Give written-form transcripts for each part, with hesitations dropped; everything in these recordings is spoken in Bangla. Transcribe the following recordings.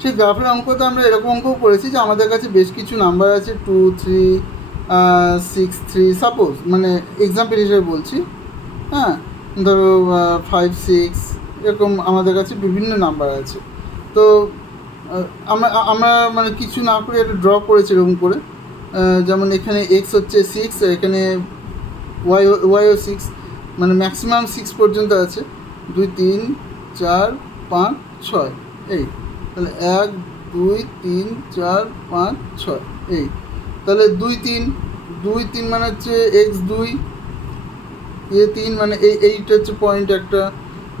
সেই গ্রাফের অঙ্কতে আমরা এরকম অঙ্কও করেছি যে আমাদের কাছে বেশ কিছু নাম্বার আছে 2 3 6 3 সাপোজ, মানে এক্সাম্পল হিসেবে বলছি, হ্যাঁ, ধরো 5 6 এরকম আমাদের কাছে বিভিন্ন নাম্বার আছে। তো আমরা আমরা মানে কিছু না করে এটা ড্র করেছি এরকম করে, যেমন এখানে এক্স হচ্ছে 6 আর এখানে ওয়াইও 6, মানে ম্যাক্সিমাম 6 পর্যন্ত আছে, 2 3 4 5 6 এই, তাহলে 1 2 3 4 5 6 এই, তাহলে 2 3 মানে হচ্ছে x2 3 মানে এইটা হচ্ছে পয়েন্ট একটা।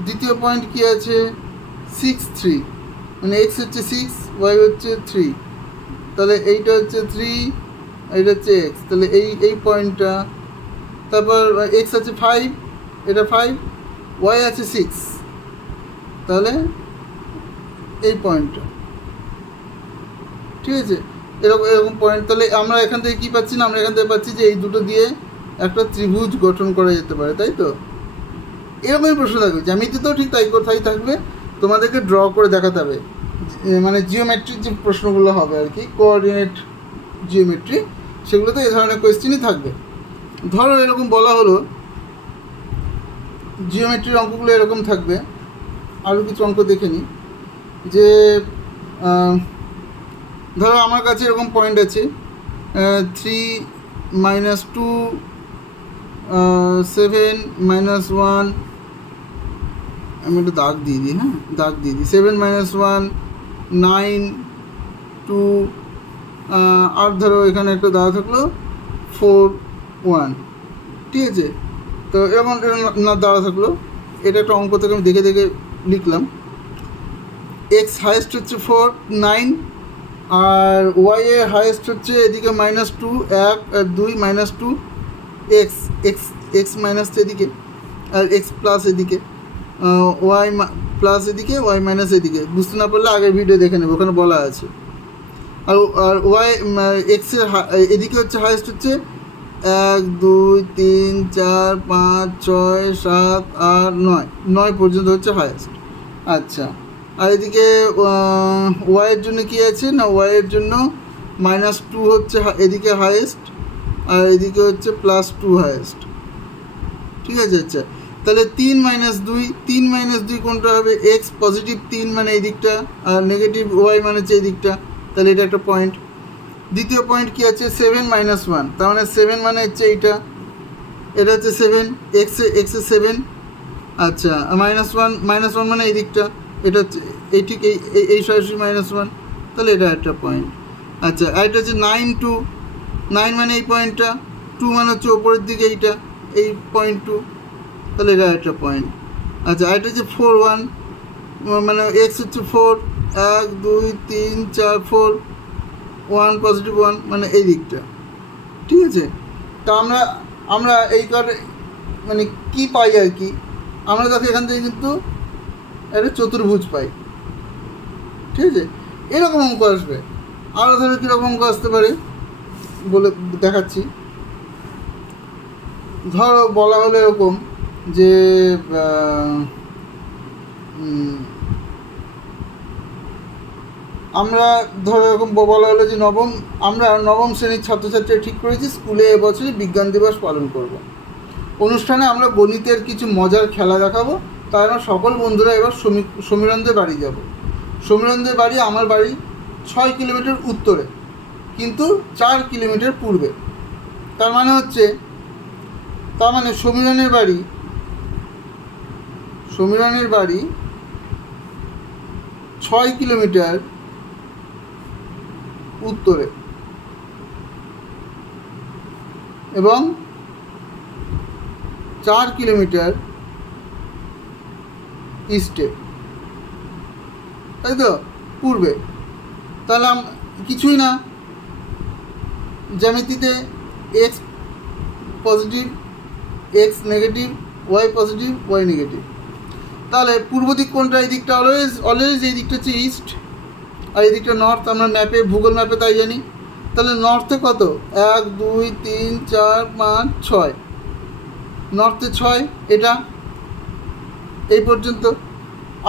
দ্বিতীয় পয়েন্ট কি আছে 6 3, মানে x হচ্ছে 6 y হচ্ছে 3, তাহলে এইটা হচ্ছে 3 এইটা হচ্ছে x, তাহলে এই পয়েন্টটা। তারপর x আছে 5, এটা 5, y আছে 6, তাহলে এই পয়েন্টটা, ঠিক আছে, এরকম এরকম পয়েন্ট। তাহলে আমরা এখান থেকে কী পাচ্ছি না, আমরা এখান থেকে পাচ্ছি যে এই দুটো দিয়ে একটা ত্রিভুজ গঠন করা যেতে পারে, তাই তো? এরকমই প্রশ্ন থাকবে, জ্যামিতিতেও ঠিক তাই কথাই থাকবে, তোমাদেরকে ড্র করে দেখাতে হবে, মানে জিওমেট্রির যে প্রশ্নগুলো হবে আর কি, কোঅর্ডিনেট জিওমেট্রি, সেগুলোতে এই ধরনের কোয়েশ্চেনই থাকবে। ধরো এরকম বলা হলো, জিওমেট্রির অঙ্কগুলো এরকম থাকবে। আরও কিছু অঙ্ক দেখে নিই, যে ধরো আমার কাছে এরকম পয়েন্ট আছে 3 -2 7 -1, আমি একটু দাগ দিয়ে দিই, হ্যাঁ দাগ দিয়ে দিই, 7 -1 9 2, আর ধরো এখানে একটা দাগ থাকলো 4 1, ঠিক আছে। তো এরকম না দাঁড়া থাকলো, এটা একটা অঙ্ক থেকে আমি দেখে দেখে লিখলাম। এক্স হায়েস্ট হচ্ছে 4 9, আর ওয়াই এর হায়েস্ট হচ্ছে এদিকে -2 1 আর 2 -2, এক্স এক্স এক্স মাইনাস এদিকে আর এক্স প্লাস এদিকে, ওয়াই প্লাস এদিকে ওয়াই মাইনাস এদিকে। বুঝতে না পারলে আগের ভিডিও দেখে নেবো, ওখানে বলা আছে। আর ওয়াই এক্সের এদিকে হচ্ছে হায়েস্ট হচ্ছে 1 2 3 4 5 6 7 8 9 পর্যন্ত হচ্ছে হায়েস্ট। আচ্ছা, আর এদিকে ওয়াইয়ের জন্য কী আছে না, ওয়াইয়ের জন্য -2 হচ্ছে এদিকে হায়েস্ট, আর এদিকে হচ্ছে +2 হায়েস্ট, ঠিক আছে। আচ্ছা, তাহলে 3 - 2 কোনটা হবে, এক্স পজিটিভ 3 মানে এই দিকটা, আর নেগেটিভ ওয়াই মানে হচ্ছে এই দিকটা, তাহলে এটা একটা পয়েন্ট। দ্বিতীয় পয়েন্ট কী আছে 7 -1, তার মানে 7 মানে হচ্ছে এইটা, এটা হচ্ছে 7, এক্সে 7, আচ্ছা, -1 মানে এই দিকটা, এটা হচ্ছে এই ঠিক এই সরাসরি -1, তাহলে এটা একটা পয়েন্ট। আচ্ছা, আর এটা হচ্ছে 9 2, 9 মানে এই পয়েন্টটা, 2 মানে হচ্ছে ওপরের দিকে এইটা, এই পয়েন্ট 2, তাহলে এটা একটা পয়েন্ট। আচ্ছা, আর এটা হচ্ছে 4 1, মানে এক্স হচ্ছে 4 1 2 3 4 4, 1 পজিটিভ 1 মানে এই দিকটা, ঠিক আছে। তা আমরা এই কারণে মানে কী পাই আর কি, আমরা দেখো এখান থেকে কিন্তু একটা চতুর্ভুজ পাই, ঠিক আছে। এরকম অঙ্ক আসবে। আরও ধরো কীরকম অঙ্ক আসতে পারে বলে দেখাচ্ছি। ধরো বলা হলো এরকম যে আমরা ধরো এরকম বলা হলো যে আমরা নবম শ্রেণীর ছাত্রছাত্রীরা ঠিক করেছি স্কুলে এবছরই বিজ্ঞান দিবস পালন করব। অনুষ্ঠানে আমরা গণিতের কিছু মজার খেলা দেখাবো, তাই আমরা সকল বন্ধুরা এবার সমীরণদের বাড়ি যাব। সমীরণদের বাড়ি আমার বাড়ি 6 কিলোমিটার উত্তরে, কিন্তু 4 কিলোমিটার পূর্বে। তার মানে সমীরণের বাড়ি 6 কিলোমিটার উত্তরে এবং 4 কিলোমিটার ইস্টে, তাই তো, পূর্বে। তাহলে কিছুই না, জ্যামিতিতে x positive x negative y positive y negative, তাহলে পূর্ব দিক কোনটা, এই দিকটা অলওয়েজ এই দিকটা হচ্ছে ইস্ট, আর এই দিকটা নর্থ। আমরা ভূগোল ম্যাপে তাই জানি। তাহলে নর্থে কত 1 2 3 4 5 6, নর্থে 6, এটা এই পর্যন্ত।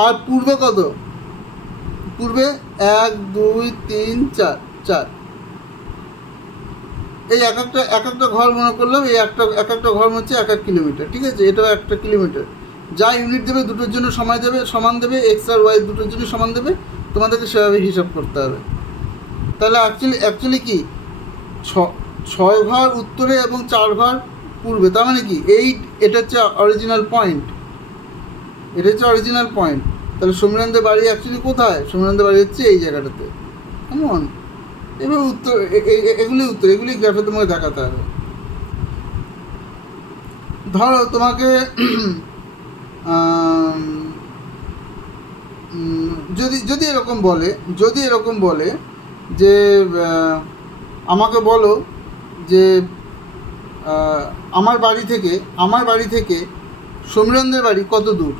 আর পূর্বে কত, পূর্বে 1 2 3 4 4, এই এক একটা ঘর মনে করলাম, এই এক একটা ঘর হচ্ছে 1 কিলোমিটার, ঠিক আছে, এটাও 1 কিলোমিটার। যা ইউনিট দেবে দুটোর জন্য সময় দেবে, সমান দেবে, এক্স আর ওয়াই দুটোর জন্য সমান দেবে, তোমাদেরকে সেভাবে হিসাব করতে হবে। তাহলে অ্যাকচুয়ালি কি 6 ঘর উত্তরে এবং 4 ঘর পূর্বে, তার মানে কি এটা হচ্ছে অরিজিনাল পয়েন্ট, এটা হচ্ছে অরিজিনাল পয়েন্ট। তাহলে সমীরণদের বাড়ি অ্যাকচুয়ালি কোথায়? সমীরণদের বাড়ি হচ্ছে এই জায়গাটাতে, কেমন? এবার উত্তর, এগুলি গ্রাফে তোমাকে দেখাতে হবে। ধরো তোমাকে যদি এরকম বলে যে আমাকে বলো যে আমার বাড়ি থেকে সমীরণদের বাড়ি কত দূর,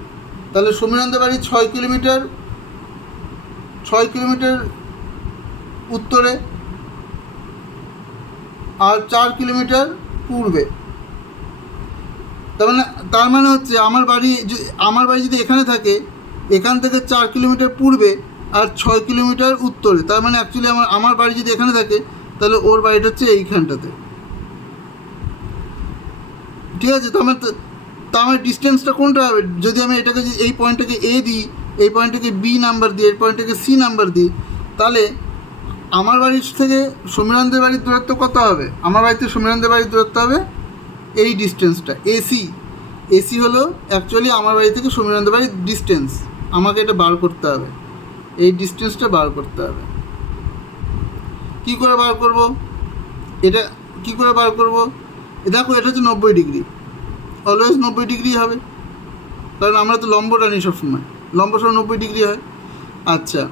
তাহলে সমীরণদের বাড়ি 6 কিলোমিটার উত্তরে আর 4 কিলোমিটার পূর্বে। তার মানে হচ্ছে আমার বাড়ি যদি এখানে থাকে, এখান থেকে 4 কিলোমিটার পূর্বে আর 6 কিলোমিটার উত্তরে, তার মানে অ্যাকচুয়ালি আমার বাড়ি যদি এখানে থাকে, তাহলে ওর বাড়িটা হচ্ছে এইখানটাতে, ঠিক আছে। তার মানে ডিস্টেন্সটা কোনটা হবে? যদি আমি এটাকে এই পয়েন্টটাকে এ দিই, এই পয়েন্টটাকে বি নাম্বার দিই, এই পয়েন্টটাকে সি নাম্বার দিই, তাহলে আমার বাড়ির থেকে সমীরণদের বাড়ির দূরত্ব কত হবে? আমার বাড়িতে সমীরণদের বাড়ির দূরত্ব হবে এই ডিস্টেন্সটা, এসি হলো অ্যাকচুয়ালি আমার বাড়ি থেকে সমীরণদের বাড়ির ডিস্টেন্স। আমাকে এটা বার করতে হবে, এই ডিস্টেন্সটা বার করতে হবে। কী করে বার করব? দেখো, এটা হচ্ছে 90 ডিগ্রি, অলওয়েজ 90 ডিগ্রি হবে, কারণ আমরা তো লম্ব টানি সবসময়, লম্ব সব 90 ডিগ্রি হয়। আচ্ছা,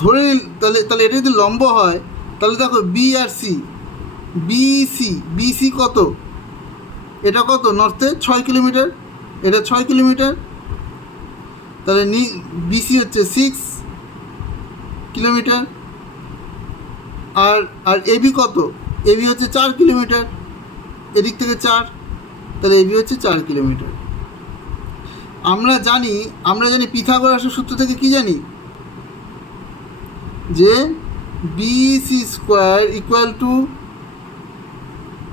ধরে তাহলে এটা যদি লম্ব হয়, তাহলে দেখো বি আর সি, বিসি কত? এটা কত? নর্থে 6 কিলোমিটার, এটা 6 কিলোমিটার, তাহলে বিসি হচ্ছে 6 কিলোমিটার। আর এবি কত? এবি হচ্ছে 4 কিলোমিটার, এদিক থেকে 4, তাহলে এবি হচ্ছে 4 কিলোমিটার। আমরা জানি পিথাগোরাসের সূত্র থেকে কি জানি, যে বিসি স্কোয়ার ইকুয়াল টু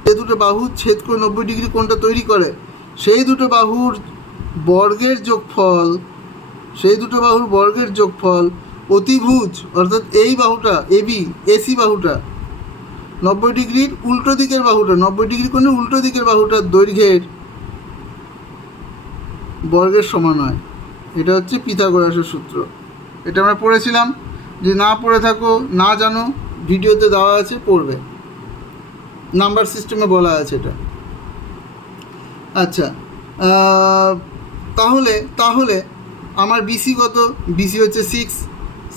এই দুটো বাহু ছেদ করে 90 ডিগ্রি কোণটা তৈরি করে, সেই দুটো বাহুর বর্গের যোগফল অতিভুজ, অর্থাৎ এই বাহুটা এসি বাহুটা 90 ডিগ্রির উল্টো দিকের বাহুটা, 90 ডিগ্রি কোণের উল্টো দিকের বাহুটার দৈর্ঘ্যের বর্গের সমান হয়। এটা হচ্ছে পিথাগোরাসের সূত্র। এটা আমরা পড়েছিলাম, যে না পড়ে থাকো, না জানো, ভিডিওতে দেওয়া আছে, পড়বে, নাম্বার সিস্টেমে বলা আছে এটা। আচ্ছা, তাহলে আমার বিসি কত? বিসি হচ্ছে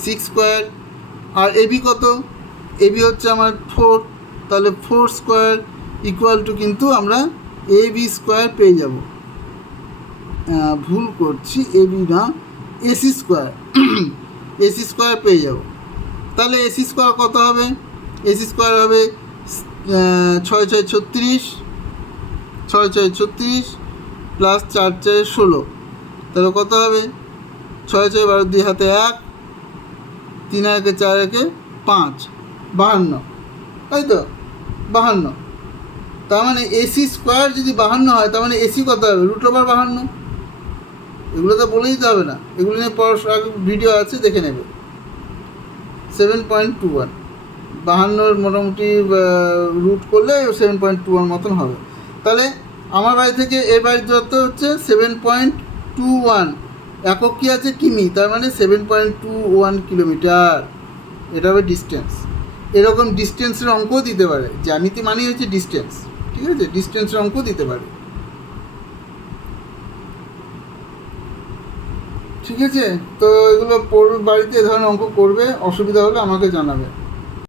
6 স্কোয়ার, আর এবি কত? এবি হচ্ছে আমার 4, তাহলে 4 স্কোয়ার ইকুয়াল টু, কিন্তু আমরা এবি স্কোয়ার পেয়ে যাব, ভুল করছি, এবি না, এসি স্কোয়ার পেয়ে যাব। তাহলে এসি স্কোয়ার কত হবে? এসি স্কোয়ার হবে 6 6 36 প্লাস 4 4 16, তাহলে কত হবে? 6 6 12 2 হাতে 1, 3 1 4 1 5, 52, তাই তো, 52। তার মানে এসি স্কোয়ার যদি 52 হয়, তার মানে এসি কত হবে? √52। এগুলো তো বলে দিতে হবে না, এগুলো নিয়ে পড়াশোনা ভিডিও আছে, দেখে নেবে। 7.21, 52 মোটামুটি রুট করলে 7.21 মতন হবে। তাহলে আমার বাড়ি থেকে এর বাড়ির দূরত্ব হচ্ছে 7.21, একক কী আছে? কিমি, তার মানে 7.21 কিলোমিটার, এটা হবে ডিস্টেন্স। এরকম ডিস্টেন্সের অঙ্কও দিতে পারে, জ্যামিতি মানেই হচ্ছে ডিস্টেন্স, ঠিক আছে, ডিস্টেন্সের অঙ্ক দিতে পারে, ঠিক আছে। তো এগুলো বাড়িতে এ ধরনের অঙ্ক করবে, অসুবিধা হলে আমাকে জানাবে।